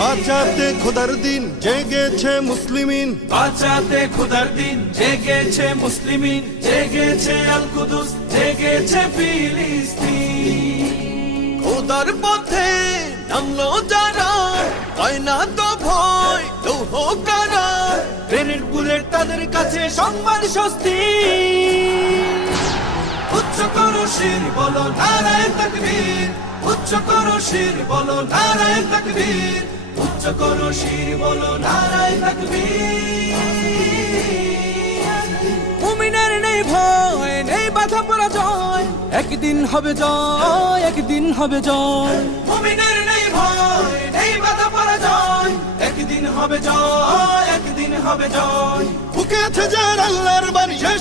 বাঁচাতে খোদার দিন জেগেছে মুসলিমিন, বাঁচাতে খোদার দিন জেগেছে মুসলিমিন, জেগেছে আল কুদুস, জেগেছে ফিলিস্তিন। খোদার পথে নামলো যারা, হয় না তো ভয় লৌহ কারা, ট্রেনের বুলেট তাদের কাছে সম্মান স্বস্তি। উচ্চ করো শির বলো নারায়ে তাকবীর, উচ্চ করো শির বলো নারায়ে তাকবীর, উচ্চ করো শির বলো নারায়ে তাকবীর। মুমিনের নেই ভয়, নেই বাধা পরাজয়, একদিন হবে জয়, একদিন হবে জয়। মুমিনের নেই ভয়, নেই বাধা পরাজয়, একদিন হবে জয়, একদিন হবে জয়। বুকে আছে যার আল্লাহর বাণী শেষ